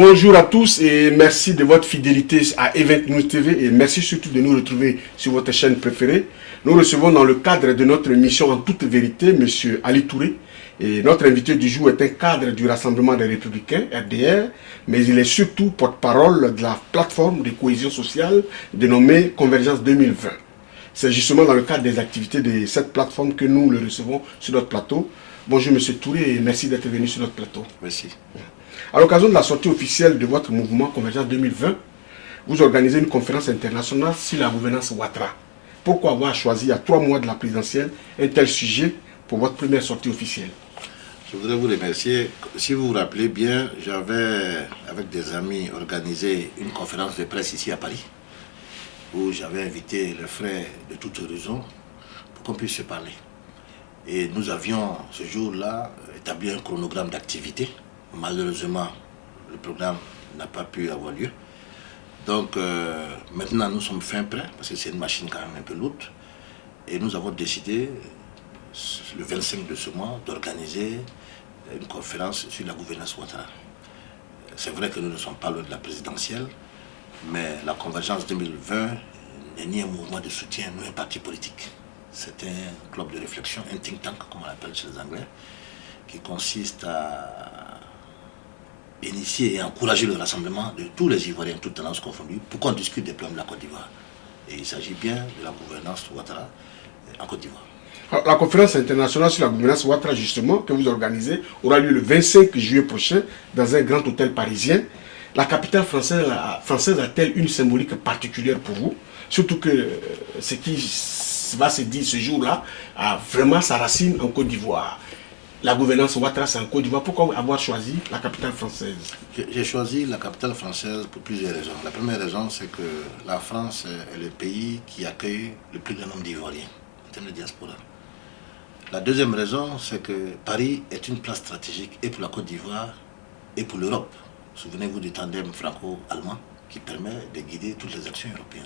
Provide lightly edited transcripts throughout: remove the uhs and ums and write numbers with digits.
Bonjour à tous et merci de votre fidélité à Event News TV et merci surtout de nous retrouver sur votre chaîne préférée. Nous recevons dans le cadre de notre émission En toute vérité M. Ali Touré. Et notre invité du jour est un cadre du Rassemblement des Républicains, RDR, mais il est surtout porte-parole de la plateforme de cohésion sociale dénommée Convergence 2020. C'est justement dans le cadre des activités de cette plateforme que nous le recevons sur notre plateau. Bonjour M. Touré et merci d'être venu sur notre plateau. Merci. À l'occasion de la sortie officielle de votre mouvement Convergence 2020, vous organisez une conférence internationale sur la gouvernance Ouattara. Pourquoi avoir choisi à 3 mois de la présidentielle un tel sujet pour votre première sortie officielle? Je voudrais vous remercier. Si vous vous rappelez bien, j'avais, avec des amis, organisé une conférence de presse ici à Paris, où j'avais invité les frères de toute horizon pour qu'on puisse se parler. Et nous avions, ce jour-là, établi un chronogramme d'activité. Malheureusement, le programme n'a pas pu avoir lieu. Donc, maintenant, nous sommes fin prêts, parce que c'est une machine quand même un peu lourde. Et nous avons décidé, le 25 de ce mois, d'organiser une conférence sur la gouvernance Ouattara. C'est vrai que nous ne sommes pas loin de la présidentielle, mais la Convergence 2020 n'est ni un mouvement de soutien, ni un parti politique. C'est un club de réflexion, un think tank, comme on l'appelle chez les Anglais, qui consiste à initier et encourager le rassemblement de tous les Ivoiriens, toutes tendances confondues, pour qu'on discute des problèmes de la Côte d'Ivoire. Et il s'agit bien de la gouvernance Ouattara en Côte d'Ivoire. La conférence internationale sur la gouvernance Ouattara, justement, que vous organisez, aura lieu le 25 juillet prochain dans un grand hôtel parisien. La capitale française a-t-elle une symbolique particulière pour vous? Surtout que ce qui va se dire ce jour-là a vraiment sa racine en Côte d'Ivoire. La gouvernance Ouattara, c'est en Côte d'Ivoire. Pourquoi avoir choisi la capitale française? J'ai choisi la capitale française pour plusieurs raisons. La première raison, c'est que la France est le pays qui accueille le plus grand nombre d'Ivoiriens en termes de diaspora. La deuxième raison, c'est que Paris est une place stratégique et pour la Côte d'Ivoire et pour l'Europe. Souvenez-vous du tandem franco-allemand qui permet de guider toutes les actions européennes.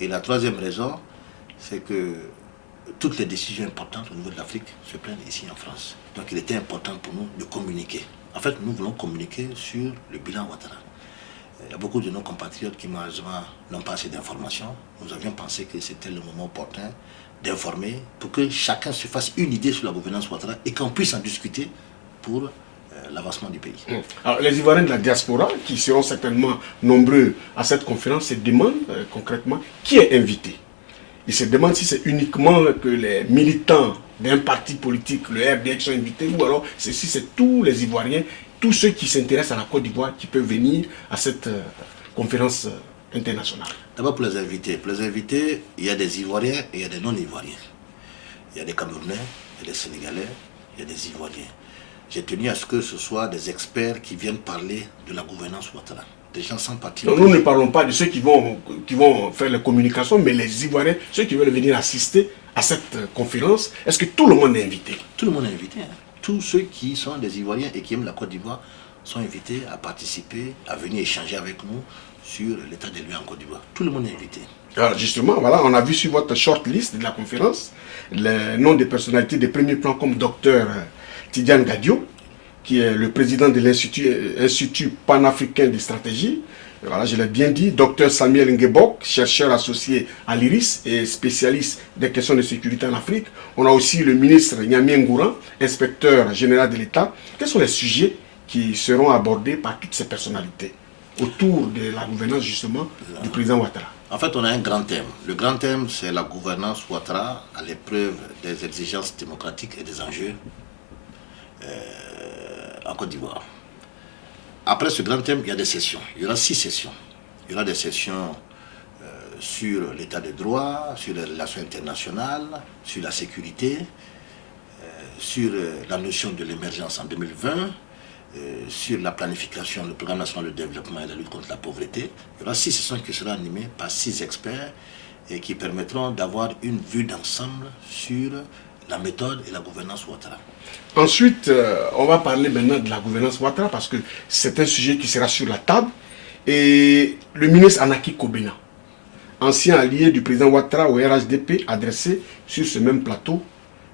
Et la troisième raison, c'est que toutes les décisions importantes au niveau de l'Afrique se prennent ici en France. Donc il était important pour nous de communiquer. En fait, nous voulons communiquer sur le bilan Ouattara. Il y a beaucoup de nos compatriotes qui malheureusement n'ont pas assez d'informations. Nous avions pensé que c'était le moment opportun d'informer pour que chacun se fasse une idée sur la gouvernance Ouattara et qu'on puisse en discuter pour l'avancement du pays. Alors, les Ivoiriens de la diaspora, qui seront certainement nombreux à cette conférence, se demandent concrètement qui est invité. Ils se demandent si c'est uniquement que les militants d'un parti politique, le RDR, qui sont invités, ou alors si c'est tous les Ivoiriens, tous ceux qui s'intéressent à la Côte d'Ivoire qui peuvent venir à cette conférence internationale. D'abord pour les invités. Pour les invités, il y a des Ivoiriens et il y a des non-Ivoiriens. Il y a des Camerounais, il y a des Sénégalais, il y a des Ivoiriens. J'ai tenu à ce que ce soit des experts qui viennent parler de la gouvernance Ouattara. Des gens sans parti. Nous ne parlons pas de ceux qui vont faire les communications, mais les Ivoiriens, ceux qui veulent venir assister à cette conférence. Est-ce que tout le monde est invité? Tout le monde est invité. Hein. Tous ceux qui sont des Ivoiriens et qui aiment la Côte d'Ivoire sont invités à participer, à venir échanger avec nous sur l'état des lieux en Côte d'Ivoire. Tout le monde est invité. Alors justement, voilà, on a vu sur votre shortlist de la conférence les noms des personnalités de premier plan comme Dr Tidiane Gadio, qui est le président de l'Institut panafricain de stratégie. Voilà, je l'ai bien dit. Dr Samuel Ngebok, chercheur associé à l'IRIS et spécialiste des questions de sécurité en Afrique. On a aussi le ministre Niamey Ngouran, inspecteur général de l'État. Quels sont les sujets qui seront abordés par toutes ces personnalités autour de la gouvernance justement du président Ouattara? En fait, on a un grand thème. Le grand thème, c'est la gouvernance Ouattara à l'épreuve des exigences démocratiques et des enjeux en Côte d'Ivoire. Après ce grand thème, il y a des sessions. Il y aura 6 sessions. Il y aura des sessions sur l'état de droit, sur les relations internationales, sur la sécurité, sur la notion de l'émergence en 2020, sur la planification, le programme national de développement et la lutte contre la pauvreté. Il y aura 6 sessions qui seront animées par 6 experts et qui permettront d'avoir une vue d'ensemble sur la méthode et la gouvernance Ouattara. Ensuite, on va parler maintenant de la gouvernance Ouattara parce que c'est un sujet qui sera sur la table. Et le ministre Anaki Kobena, ancien allié du président Ouattara au RHDP, a dressé sur ce même plateau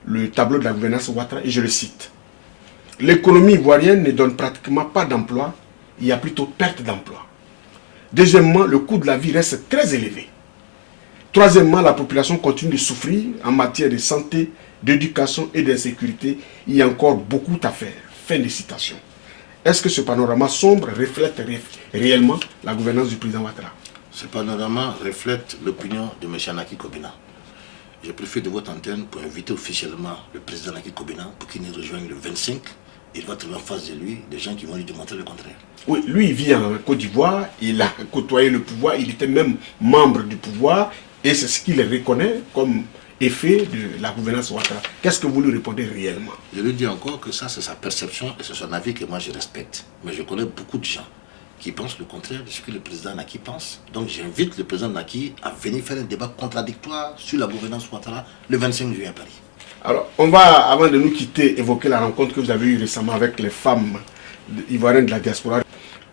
le tableau de la gouvernance Ouattara et je le cite. L'économie ivoirienne ne donne pratiquement pas d'emploi il y a plutôt perte d'emploi. Deuxièmement, le coût de la vie reste très élevé. Troisièmement, la population continue de souffrir en matière de santé, d'éducation et d'insécurité. Il y a encore beaucoup à faire. Fin de citation. Est-ce que ce panorama sombre reflète réellement la gouvernance du président Ouattara? Ce panorama reflète l'opinion de M. Naki Kobina. Je préfère de votre antenne pour inviter officiellement le président Naki Kobina pour qu'il nous rejoigne le 25. Il va trouver en face de lui des gens qui vont lui démontrer le contraire. Oui, lui, il vit en Côte d'Ivoire, il a côtoyé le pouvoir, il était même membre du pouvoir, et c'est ce qu'il reconnaît comme effet de la gouvernance Ouattara. Qu'est-ce que vous lui répondez réellement? Je lui dis encore que ça, c'est sa perception et c'est son avis que moi je respecte. Mais je connais beaucoup de gens qui pensent le contraire de ce que le président Naki pense. Donc j'invite le président Naki à venir faire un débat contradictoire sur la gouvernance Ouattara le 25 juillet à Paris. Alors, on va, avant de nous quitter, évoquer la rencontre que vous avez eue récemment avec les femmes ivoiriennes de la diaspora.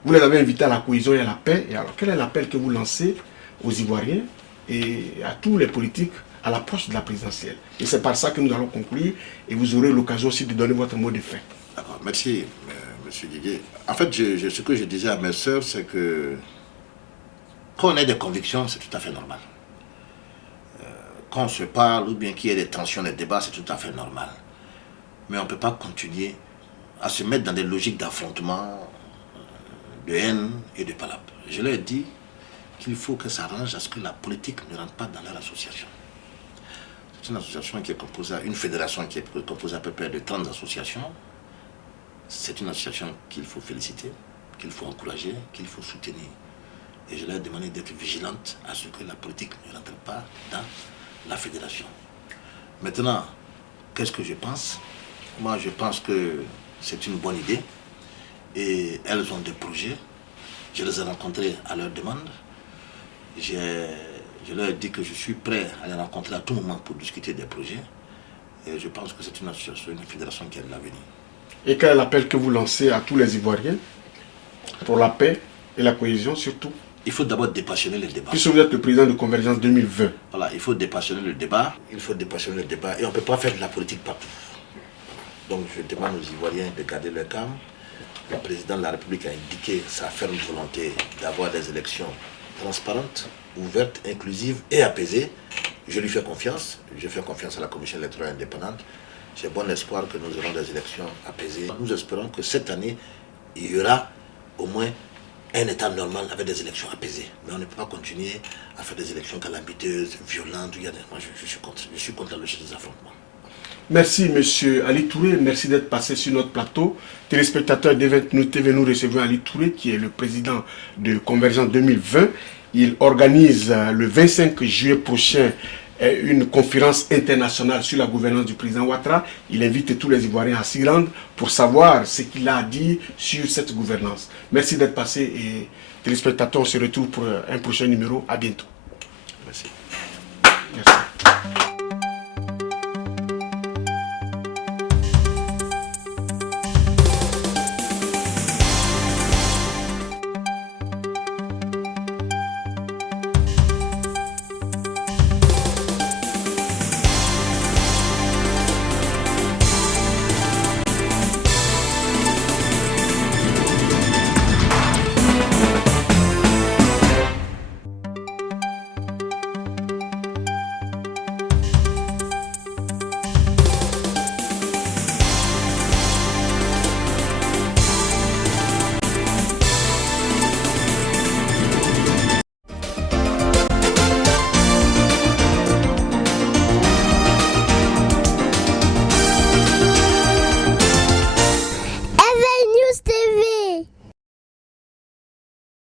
Vous les avez invitées à la cohésion et à la paix. Et alors, quel est l'appel que vous lancez aux Ivoiriens et à tous les politiques à l'approche de la présidentielle? Et c'est par ça que nous allons conclure et vous aurez l'occasion aussi de donner votre mot de fin. D'accord, merci, monsieur Didier. En fait, ce que je disais à mes sœurs, c'est que quand on a des convictions, c'est tout à fait normal. Quand on se parle ou bien qu'il y ait des tensions, des débats, c'est tout à fait normal. Mais on ne peut pas continuer à se mettre dans des logiques d'affrontement, de haine et de palabres. Je leur ai dit qu'il faut que ça arrange à ce que la politique ne rentre pas dans leur association. C'est une association qui est composée, une fédération qui est composée à peu près de 30 associations. C'est une association qu'il faut féliciter, qu'il faut encourager, qu'il faut soutenir. Et je leur ai demandé d'être vigilante à ce que la politique ne rentre pas dans la fédération. Maintenant, qu'est-ce que je pense? Moi, je pense que c'est une bonne idée. Et elles ont des projets. Je les ai rencontrées à leur demande. Je leur ai dit que je suis prêt à les rencontrer à tout moment pour discuter des projets. Et je pense que c'est une association, une fédération qui a de l'avenir. Et quel est l'appel que vous lancez à tous les Ivoiriens pour la paix et la cohésion surtout? Il faut d'abord dépassionner le débat. Puisque vous êtes le président de Convergence 2020. Voilà, il faut dépassionner le débat. Il faut dépassionner le débat et on ne peut pas faire de la politique partout. Donc je demande aux Ivoiriens de garder leur calme. Le président de la République a indiqué sa ferme volonté d'avoir des élections transparentes, ouvertes, inclusives et apaisées. Je lui fais confiance. Je fais confiance à la Commission électorale indépendante. J'ai bon espoir que nous aurons des élections apaisées. Nous espérons que cette année, il y aura au moins un État normal avec des élections apaisées. Mais on ne peut pas continuer à faire des élections calamiteuses, violentes. Moi, je suis contre la logique des affrontements. Merci M. Ali Touré, merci d'être passé sur notre plateau. Téléspectateurs d'Event TV, nous recevons Ali Touré qui est le président de Convergence 2020. Il organise le 25 juillet prochain une conférence internationale sur la gouvernance du président Ouattara. Il invite tous les Ivoiriens à s'y rendre pour savoir ce qu'il a à dire sur cette gouvernance. Merci d'être passé et téléspectateurs, on se retrouve pour un prochain numéro. À bientôt. Merci. Merci. News TV.